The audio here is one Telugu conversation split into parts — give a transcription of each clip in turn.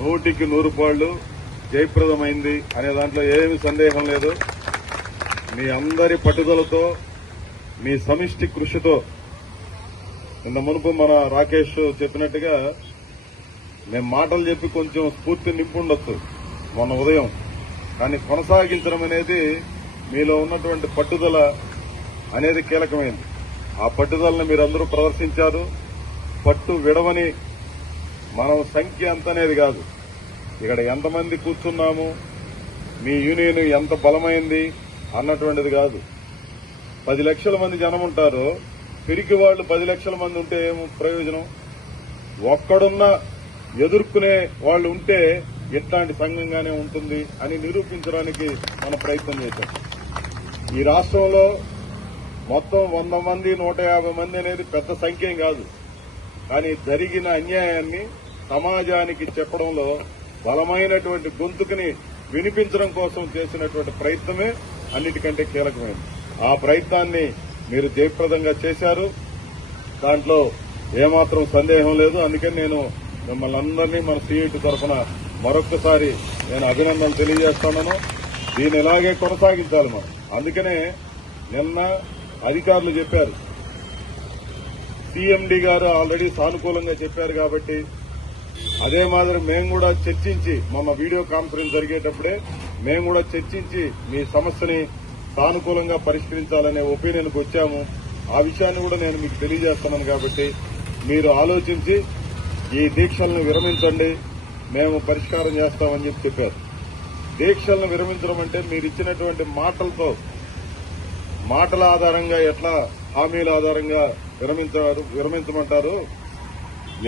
100కి 100 పాళ్ళు జయప్రదమైంది అనే దాంట్లో ఏమీ సందేహం లేదు. మీ అందరి పట్టుదలతో, మీ సమిష్టి కృషితో, ఇంత మునుపు మన రాకేష్ చెప్పినట్టుగా మేము మాటలు చెప్పి కొంచెం స్ఫూర్తి నింపుండొచ్చు మొన్న ఉదయం, కానీ కొనసాగించడం అనేది మీలో ఉన్నటువంటి పట్టుదల అనేది కీలకమైంది. ఆ పట్టుదలను మీరందరూ ప్రదర్శించారు. పట్టు విడవని మనం సంఖ్య ఎంత అనేది కాదు, ఇక్కడ ఎంతమంది కూర్చున్నాము, మీ యూనియన్ ఎంత బలమైంది అన్నటువంటిది కాదు. 10 లక్షల మంది జనం ఉంటారు, పిరికి వాళ్ళు 10 లక్షల మంది ఉంటే ఏం ప్రయోజనం? ఒక్కడున్నా ఎదుర్కొనే వాళ్ళు ఉంటే ఇట్లాంటి సంఘంగానే ఉంటుంది అని నిరూపించడానికి మన ప్రయత్నం చేశాం. ఈ రాష్ట్రంలో మొత్తం 100 మంది 150 మంది అనేది పెద్ద సంఖ్య కాదు, కానీ జరిగిన అన్యాయాన్ని సమాజానికి చెప్పడంలో బలమైనటువంటి గొంతుకుని వినిపించడం కోసం చేసినటువంటి ప్రయత్నమే అన్నిటికంటే కీలకమైనది. ఆ ప్రయత్నాన్ని మీరు జయప్రదంగా చేశారు, దాంట్లో ఏమాత్రం సందేహం లేదు. అందుకని నేను మిమ్మల్ని అందరినీ మన సిఐటి తరఫున మరొక్కసారి నేను అభినందనలు తెలియజేస్తున్నాను. దీన్ని ఇలాగే కొనసాగించాలి మనం. అందుకనే నిన్న అధికారులు చెప్పారు, సీఎండీ గారు ఆల్రెడీ సానుకూలంగా చెప్పారు కాబట్టి అదే మాదిరి మేము కూడా చర్చించి, మొన్న వీడియో కాన్ఫరెన్స్ జరిగేటప్పుడే మేము కూడా చర్చించి మీ సమస్యని సానుకూలంగా పరిష్కరించాలనే ఒపీనియన్కి వచ్చాము. ఆ విషయాన్ని కూడా నేను మీకు తెలియజేస్తున్నాను కాబట్టి మీరు ఆలోచించి ఈ దీక్షలను విరమించండి, మేము పరిష్కారం చేస్తామని చెప్పారు. దీక్షలను విరమించడం అంటే మీరు ఇచ్చినటువంటి మాటల ఆధారంగా ఎట్లా హామీల ఆధారంగా విరమించమంటారు?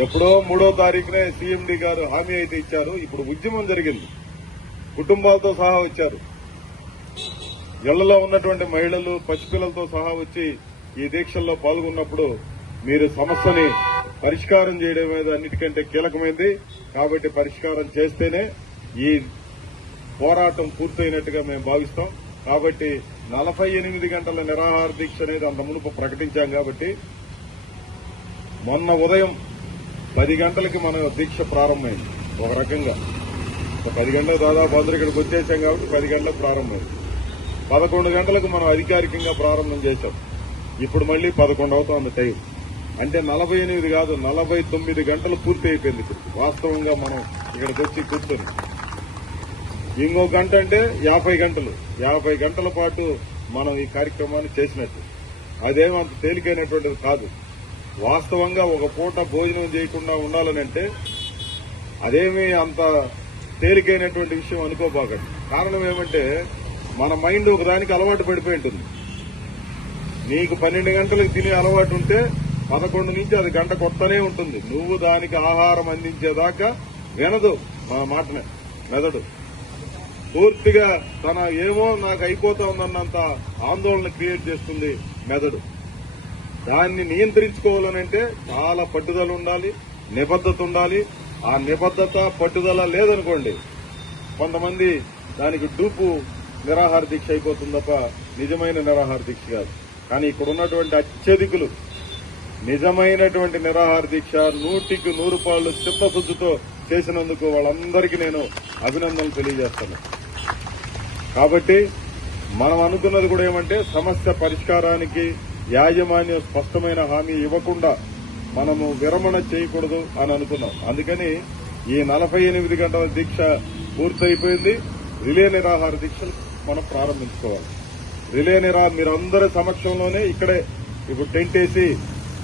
ఎప్పుడో 3వ తారీఖునే సీఎండీ గారు హామీ అయితే ఇచ్చారు. ఇప్పుడు ఉద్యమం జరిగింది, కుటుంబాలతో సహా వచ్చారు, ఇళ్లలో ఉన్నటువంటి మహిళలు పసిపిల్లలతో సహా వచ్చి ఈ దీక్షల్లో పాల్గొన్నప్పుడు మీరు సమస్యని పరిష్కారం చేయడం మీద అన్నిటికంటే కీలకమైంది. కాబట్టి పరిష్కారం చేస్తేనే ఈ పోరాటం పూర్తయినట్టుగా మేము భావిస్తాం. కాబట్టి 48 గంటల నిరాహార దీక్ష అనేది అంత మునుపు ప్రకటించాం. కాబట్టి మొన్న ఉదయం 10 గంటలకి మన దీక్ష ప్రారంభమైంది. ఒక రకంగా 10 గంటలకు దాదాపు అందరూ ఇక్కడికి వచ్చేసాం కాబట్టి 10 గంటలకు ప్రారంభమైంది. 11 గంటలకు మనం అధికారికంగా ప్రారంభం చేశాం. ఇప్పుడు మళ్లీ 11 అవుతోంది టైం. అంటే 48 కాదు, 49 గంటలు పూర్తి అయిపోయింది. ఇప్పుడు వాస్తవంగా మనం ఇక్కడికి వచ్చి కూర్చొని ఇంకో గంట అంటే 50 గంటలు, 50 గంటల పాటు మనం ఈ కార్యక్రమాన్ని చేసినట్టు. అదేమంత తేలికైనటువంటిది కాదు. వాస్తవంగా ఒక పూట భోజనం చేయకుండా ఉండాలనంటే అదేమీ అంత తేలికైనటువంటి విషయం అనుకోబాకండి. కారణం ఏమంటే మన మైండ్ ఒకదానికి అలవాటు పడిపోయి ఉంటుంది. నీకు 12 గంటలకు తినే అలవాటు ఉంటే 11 నుంచి అది గంట కొత్తనే ఉంటుంది. నువ్వు దానికి ఆహారం అందించేదాకా వినదు మన మాటనే మెదడు. పూర్తిగా తన ఏమో నాకు అయిపోతా ఉందన్నంత ఆందోళన క్రియేట్ చేస్తుంది మెదడు. దాన్ని నియంత్రించుకోవాలనంటే చాలా పట్టుదల ఉండాలి, నిబద్ధత ఉండాలి. ఆ నిబద్ధత పట్టుదల లేదనుకోండి, కొంతమంది దానికి డూపు నిరాహార దీక్ష అయిపోతుంది తప్ప నిజమైన నిరాహార దీక్ష కాదు. కానీ ఇక్కడ ఉన్నటువంటి అత్యధికులు నిజమైనటువంటి నిరాహార దీక్ష 100కి 100 పాళ్ళు చిత్తశుద్ధితో చేసినందుకు వాళ్ళందరికీ నేను అభినందనలు తెలియజేస్తాను. కాబట్టి మనం అనుకున్నది కూడా ఏమంటే సమస్య పరిష్కారానికి యాజమాన్యం స్పష్టమైన హామీ ఇవ్వకుండా మనము విరమణ చేయకూడదు అని అనుకున్నాం. అందుకని ఈ 48 గంటల దీక్ష పూర్తయిపోయింది. రిలే నిరాహార దీక్షలు మనం ప్రారంభించుకోవాలి. రిలే మీరందరి సమక్షంలోనే ఇక్కడే ఇప్పుడు టెంట్ వేసి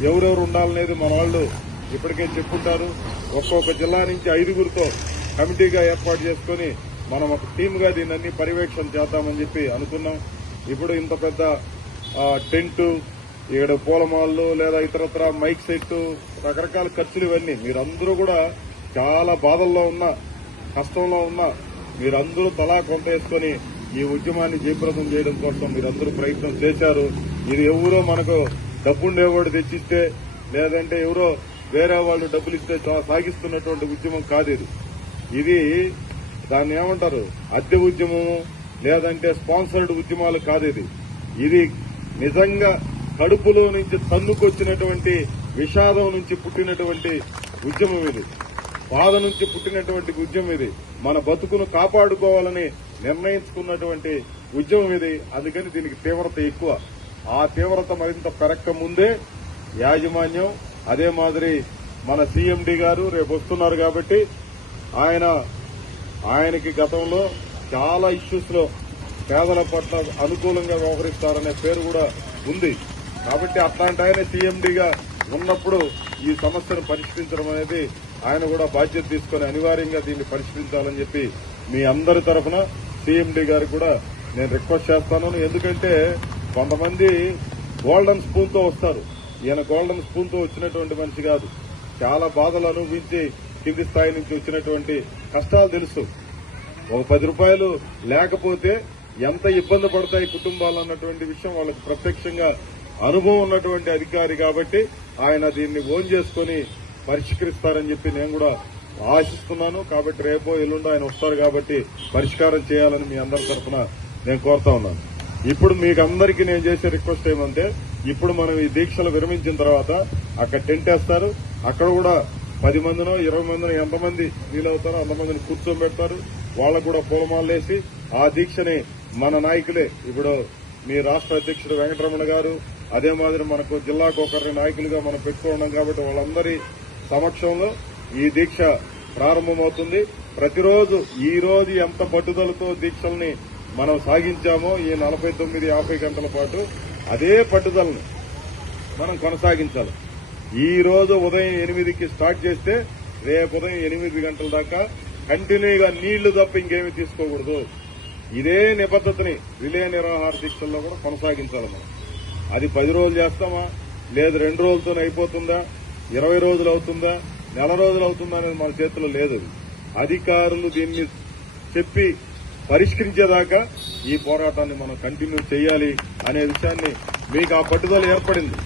ఎవరెవరు ఉండాలనేది మన వాళ్ళు ఇప్పటికే చెప్పుంటారు. ఒక్కొక్క జిల్లా నుంచి 5గురితో కమిటీగా ఏర్పాటు చేసుకుని మనం ఒక టీమ్గా దీన్ని పర్యవేక్షణ చేద్దామని చెప్పి అనుకున్నాం. ఇప్పుడు ఇంత పెద్ద టెంటు, ఇక్కడ పూలమాళ్ళు లేదా ఇతరత్ర మైక్ సెట్, రకరకాల ఖర్చులు, ఇవన్నీ మీరందరూ కూడా చాలా బాధల్లో ఉన్నా, కష్టంలో ఉన్నా మీరందరూ తలా కొంత వేసుకుని ఈ ఉద్యమాన్ని జయప్రదం చేయడం కోసం మీరందరూ ప్రయత్నం చేశారు. ఇది ఎవరో మనకు డబ్బుండేవాడు తెచ్చిస్తే లేదంటే ఎవరో వేరే వాళ్ళు డబ్బులు ఇస్తే సాగిస్తున్నటువంటి ఉద్యమం కాదు ఇది. దాన్ని ఏమంటారు, అద్దె ఉద్యమము లేదంటే స్పాన్సర్డ్ ఉద్యమాలు కాదు ఇది నిజంగా కడుపులో నుంచి తన్నుకొచ్చినటువంటి విషాదం నుంచి పుట్టినటువంటి ఉద్యమం ఇది. బాధ నుంచి పుట్టినటువంటి ఉద్యమం ఇది. మన బతుకును కాపాడుకోవాలని నిర్ణయించుకున్నటువంటి ఉద్యమం ఇది. అందుకని దీనికి తీవ్రత ఎక్కువ. ఆ తీవ్రత మరింత పెరక్క ముందే యాజమాన్యం, అదే మాదిరి మన సీఎండీ గారు రేపు వస్తున్నారు కాబట్టి ఆయనకి గతంలో చాలా ఇష్యూస్ లో పేదల పట్ల అనుకూలంగా వ్యవహరిస్తారనే పేరు కూడా ఉంది. కాబట్టి అట్లాంటి ఆయన సీఎండీగా ఉన్నప్పుడు ఈ సమస్యను పరిష్కరించడం అనేది ఆయన కూడా బాధ్యత తీసుకుని అనివార్యంగా దీన్ని పరిష్కరించాలని చెప్పి మీ అందరి తరఫున సీఎండీ గారికి కూడా నేను రిక్వెస్ట్ చేస్తాను. ఎందుకంటే కొంతమంది గోల్డెన్ స్పూన్ తో వస్తారు. ఈయన గోల్డెన్ స్పూన్ తో వచ్చినటువంటి మనిషి కాదు. చాలా బాధలు అనుభవించి కింది స్థాయి నుంచి వచ్చినటువంటి కష్టాలు తెలుసు. ఒక 10 రూపాయలు లేకపోతే ఎంత ఇబ్బంది పడతాయి కుటుంబాలు అన్నటువంటి విషయం వాళ్ళకి ప్రత్యక్షంగా అనుభవం ఉన్నటువంటి అధికారి కాబట్టి ఆయన దీన్ని ఓన్ చేసుకుని పరిష్కరిస్తారని చెప్పి నేను కూడా ఆశిస్తున్నాను. కాబట్టి రేపో ఎల్లుండో ఆయన వస్తారు కాబట్టి పరిష్కారం చేయాలని మీ అందరి తరఫున నేను కోరుతా ఉన్నాను. ఇప్పుడు మీకు అందరికీ నేను చేసే రిక్వెస్ట్ ఏమంటే, ఇప్పుడు మనం ఈ దీక్షలు విరమించిన తర్వాత అక్కడ టెంట్ వేస్తారు. అక్కడ కూడా 10 మందినో 20 మందినో ఎంతమంది వీలవుతారో అంతమందిని కూర్చోబెడతారు. వాళ్ళకు కూడా పూలమాలేసి ఆ దీక్షని మన నాయకులే, ఇప్పుడు మీ రాష్ట్ర అధ్యక్షుడు వెంకటరమణ గారు, అదే మాదిరి మనకు జిల్లాకు ఒకరిని నాయకులుగా మనం పెట్టుకున్నాం కాబట్టి వాళ్ళందరి సమక్షంలో ఈ దీక్ష ప్రారంభమవుతుంది. ప్రతిరోజు ఈ రోజు ఎంత పట్టుదలతో దీక్షల్ని మనం సాగించామో ఈ 49-50 గంటల పాటు అదే పట్టుదలను మనం కొనసాగించాలి. ఈ రోజు ఉదయం 8కి స్టార్ట్ చేస్తే రేపు ఉదయం 8 గంటల దాకా కంటిన్యూగా నీళ్లు తప్ప ఇంకేమీ తీసుకోకూడదు. ఇదే నిబద్ధతని రిలే నిరాహార దీక్షల్లో కూడా కొనసాగించాలి. మనం అది 10 రోజులు చేస్తామా, లేదు 2 రోజులతోనే అయిపోతుందా, 20 రోజులు అవుతుందా, నెల రోజులు అవుతుందా అనేది మన చేతిలో లేదు. అధికారులు దీన్ని చెప్పి పరిష్కరించేదాకా ఈ పోరాటాన్ని మనం కంటిన్యూ చేయాలి అనే విషయాన్ని మీకు ఆ పట్టుదల ఏర్పడింది.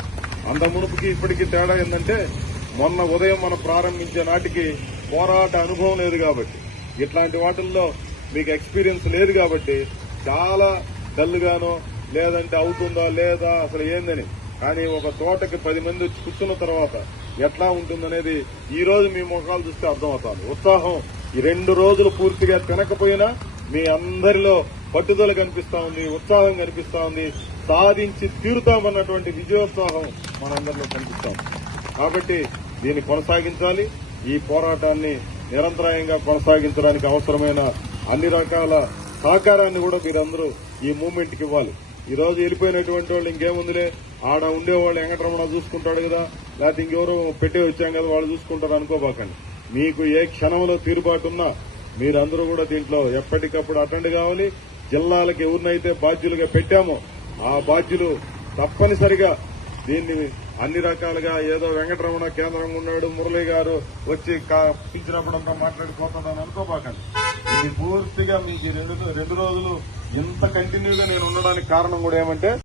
అంత మునుపుకి ఇప్పటికీ తేడా ఏంటంటే, మొన్న ఉదయం మనం ప్రారంభించే నాటికి పోరాట అనుభవం లేదు కాబట్టి, ఇట్లాంటి వాటిల్లో మీకు ఎక్స్పీరియన్స్ లేదు కాబట్టి చాలా డల్గానో లేదంటే అవుతుందా లేదా అసలు ఏందని. కానీ ఒక తోటకి 10 మంది వచ్చి కూర్చున్న తర్వాత ఎట్లా ఉంటుందనేది ఈ రోజు మీ ముఖాలు చూస్తే అర్థమవుతుంది. ఉత్సాహం ఈ 2 రోజులు పూర్తిగా తినకపోయినా మీ అందరిలో పట్టుదల కనిపిస్తా ఉంది, ఉత్సాహం కనిపిస్తా ఉంది. సాధించి తీరుతామన్నటువంటి విజయోత్సాహం మనందరిలో కనిపిస్తాం. కాబట్టి దీన్ని కొనసాగించాలి. ఈ పోరాటాన్ని నిరంతరాయంగా కొనసాగించడానికి అవసరమైన అన్ని రకాల సహకారాన్ని కూడా మీరందరూ ఈ మూవ్మెంట్ కి ఇవ్వాలి. ఈ రోజు వెళ్ళిపోయినటువంటి వాళ్ళు ఇంకేముందిలే, ఆడ ఉండేవాళ్ళు వెంకటరమణ చూసుకుంటాడు కదా, లేకపోతే ఇంకెవరో పెట్టే వచ్చాం కదా వాళ్ళు చూసుకుంటారు అనుకోబాకండి. మీకు ఏ క్షణంలో తీరుబాటున్నా మీరందరూ కూడా దీంట్లో ఎప్పటికప్పుడు అటెండ్ కావాలి. జిల్లాలకు ఎవరినైతే బాధ్యులుగా పెట్టామో ఆ బాధ్యులు తప్పనిసరిగా దీన్ని అన్ని రకాలుగా, ఏదో వెంకటరమణ కేంద్రంగా ఉన్నాడు, మురళి గారు వచ్చి పిలిచినప్పుడంతా మాట్లాడిపోతాడని అనుకోబాకండి. ఇది పూర్తిగా మీకు 2 రోజులు ఇంత కంటిన్యూగా నేను ఉండడానికి కారణం కూడా ఏమంటే